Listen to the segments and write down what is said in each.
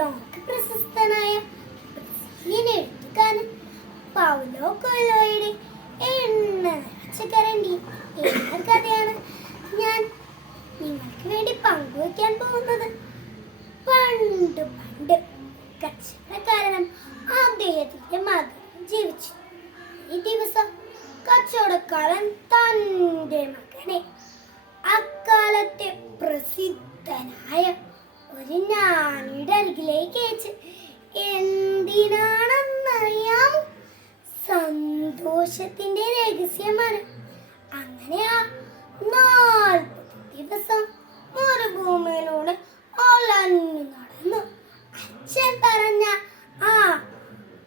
ലോക പ്രശസ്തനായ ബ്രസീലിയൻ എഴുത്തുകാരൻ പൗലോ കൊയ്ലോയുടെ എണ്ണ നിറച്ച കരണ്ടി എന്ന കഥയാണ് ഞാൻ നിങ്ങൾക്ക് വേണ്ടി പങ്കുവയ്ക്കാൻ പോകുന്നത്. പണ്ട് പണ്ട് കച്ചവടക്കാരനും അദ്ദേഹത്തിന്റെ മകനും ജീവിച്ചു. ഈ ദിവസം കച്ചവടക്കാരൻ തന്റെ മകനെ അക്കാലത്തെ പ്രസിദ്ധനായ ഒരു ജ്ഞാനിയുടെ അരികിലേക്ക് അയച്ച്. എന്തിനാണെന്നറിയാമോ? സന്തോഷത്തിന്റെ രഹസ്യമാണ്. അങ്ങനെ ആ 40 ദിവസം മരുഭൂമിയിലൂടെ അലഞ്ഞു നടന്നു അച്ഛൻ പറഞ്ഞ ആ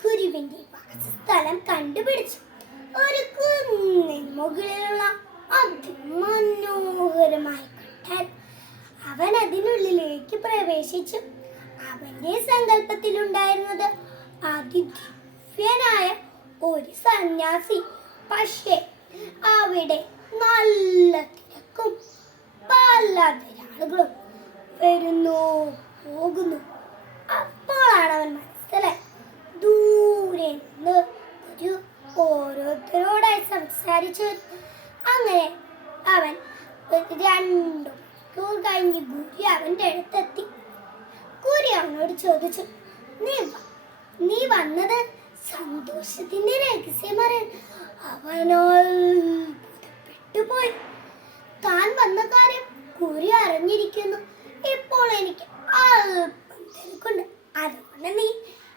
ഗുരുവിന്റെ വാസസ്ഥലം കണ്ടുപിടിച്ചു. ഒരു കുന്നിൻ മുകളിലുള്ള അതിമനോഹരമായ കൊട്ടാരം. അവൻ അതിനുള്ളിലേക്ക് പ്രവേശിച്ചു. അവന്റെ സങ്കല്പത്തിലുണ്ടായിരുന്നത് അതിദിവ്യനായ ഒരു സന്യാസി. പക്ഷേ അവിടെ നല്ല തിരക്കും പലതരം ആളുകളും വരുന്നു പോകുന്നു. അപ്പോഴാണ് അവൻ മനസ്സിലായി, ദൂരെ നിന്ന് ഒരു ഓരോരുത്തരോടായി സംസാരിച്ചു. അങ്ങനെ അവൻ 2 മണിക്കൂർ കഴിഞ്ഞ് ഗുരു അവന്റെ അടുത്തെത്തി. ഗുരു അവനോട് ചോദിച്ചു, നീ വന്നത് സന്തോഷത്തിന്റെ രഹസ്യം അറിയാൻ. അവനോ അത്ഭുതപ്പെട്ടുപോയി. താൻ വന്ന കാര്യം ഗുരു അറിഞ്ഞിരിക്കുന്നു. ഇപ്പോൾ എനിക്ക് അല്പം തിരക്കുണ്ട്. അതുകൊണ്ട് നീ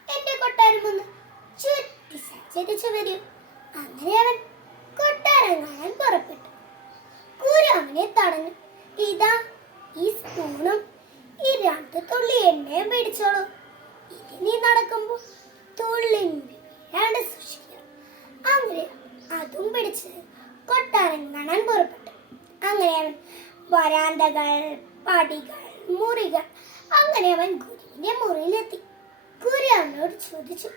എന്റെ കൊട്ടാരം ഒന്ന് ചുറ്റി സഞ്ചരിച്ചു വരൂ. അങ്ങനെ അവൻ കൊട്ടാരം കാണാൻ പുറപ്പെട്ടു. ഗുരു അവനെ തടഞ്ഞു. ഇതാ ഈ സ്പൂണും ഈ 2 തുള്ളി എണ്ണയും പിടിച്ചോളൂ. ഇത് നീ നടക്കുമ്പോൾ തുള്ളി വീഴാണ്ട് സൂക്ഷിക്കുക. അങ്ങനെ അതും പിടിച്ച് കൊട്ടാരം കാണാൻ പുറപ്പെട്ടു. അങ്ങനെ അവൻ വരാന്തകൾ, പടികൾ, മുറികൾ, അങ്ങനെ അവൻ ഗുരുവിന്റെ മുറിയിലെത്തി. ഗുരു അവനോട് ചോദിച്ചു,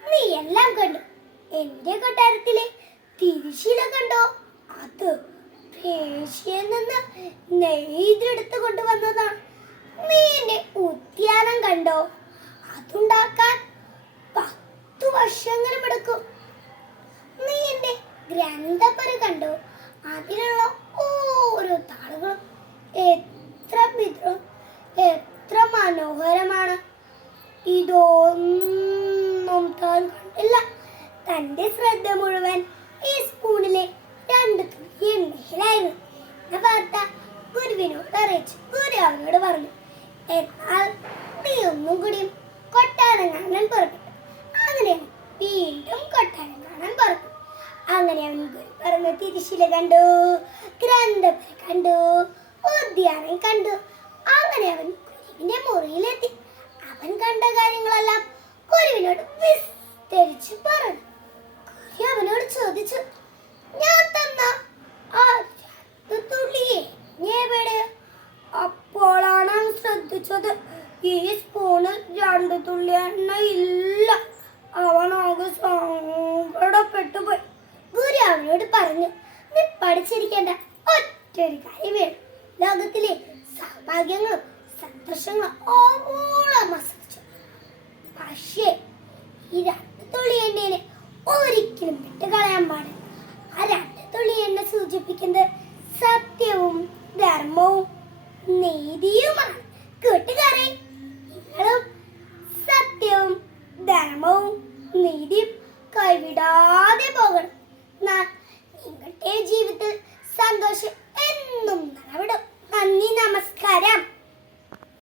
നീ എല്ലാം കണ്ടു? എന്റെ കൊട്ടാരത്തിലെ തിരശ്ശീല കണ്ടോ? അത് പേർഷ്യയിൽ നിന്ന് നെയ്തെടുത്ത് കൊണ്ടുവന്നതാണ്. നീ എന്റെ ഉദ്യാനം കണ്ടോ? അതുണ്ടാക്കാൻ 10 വർഷങ്ങളും എടുക്കും. നീ എന്റെ ഗ്രന്ഥപര കണ്ടോ? അതിലുള്ള ഓരോ താളുകളും എത്ര മിത്രവും എത്ര മനോഹരമാണ്. ഇതൊന്നും താൻ കണ്ടില്ല. തന്റെ ശ്രദ്ധ മുഴുവൻ ഈ സ്പൂണിലെ 2 തുള്ളി എണ്ണയിലായിരുന്നു. എന്ന വാർത്ത ഗുരുവിനോട് അറിയിച്ചു. ഗുരു അവനോട് പറഞ്ഞു, എന്നാൽ നീ ഒന്നും കൂടിയും കൊട്ടാരം കാണാൻ പുറപ്പെട്ടു. അങ്ങനെ വീണ്ടും കൊട്ടാരം കാണാൻ പുറപ്പെട്ടു. അങ്ങനെ അവൻ ഗുരു പറഞ്ഞ തിരശ്ശീല കണ്ടു, ഗ്രന്ഥപര കണ്ടു, ഉദ്യാനം കണ്ടു. അങ്ങനെ അവൻ ഗുരുവിന്റെ മുറിയിലെത്തി. അവൻ കണ്ട കാര്യങ്ങളെല്ലാം ഗുരുവിനോട് വിസ്തരിച്ചു പറഞ്ഞു. ഗുരു അവനോട് ചോദിച്ചു, ഞാൻ തന്ന ആ 2 തുള്ളിയെ എവിടെ? അപ്പോഴാണ് അവൻ ശ്രദ്ധിച്ചത്, ഈ സ്പൂണിൽ 2 തുള്ളി എണ്ണ ഇല്ല. അവനാകെ സങ്കടപ്പെട്ടു പോയി. ഗുരു അവനോട് പറഞ്ഞു, നീ പഠിച്ചിരിക്കേണ്ട ഒറ്റൊരു കാര്യമേ ഉള്ളൂ. ലോകത്തിലെ സൗഭാഗ്യങ്ങളും സന്തോഷങ്ങളും ഓളം ആസ്വദിച്ചു. പക്ഷേ ഈ 2 തുള്ളി എണ്ണയെ ഒരിക്കലും വിട്ടുകളയാൻ പാടില്ല. ആ 2 തുള്ളി എണ്ണ സൂചിപ്പിക്കുന്നത് സത്യവും ധർമ്മവും നീതിയുമാണ്. കൂട്ടുകാരെ, നിങ്ങളും സത്യവും ധർമ്മവും നീതിയും കൈവിടാതെ പോകണം.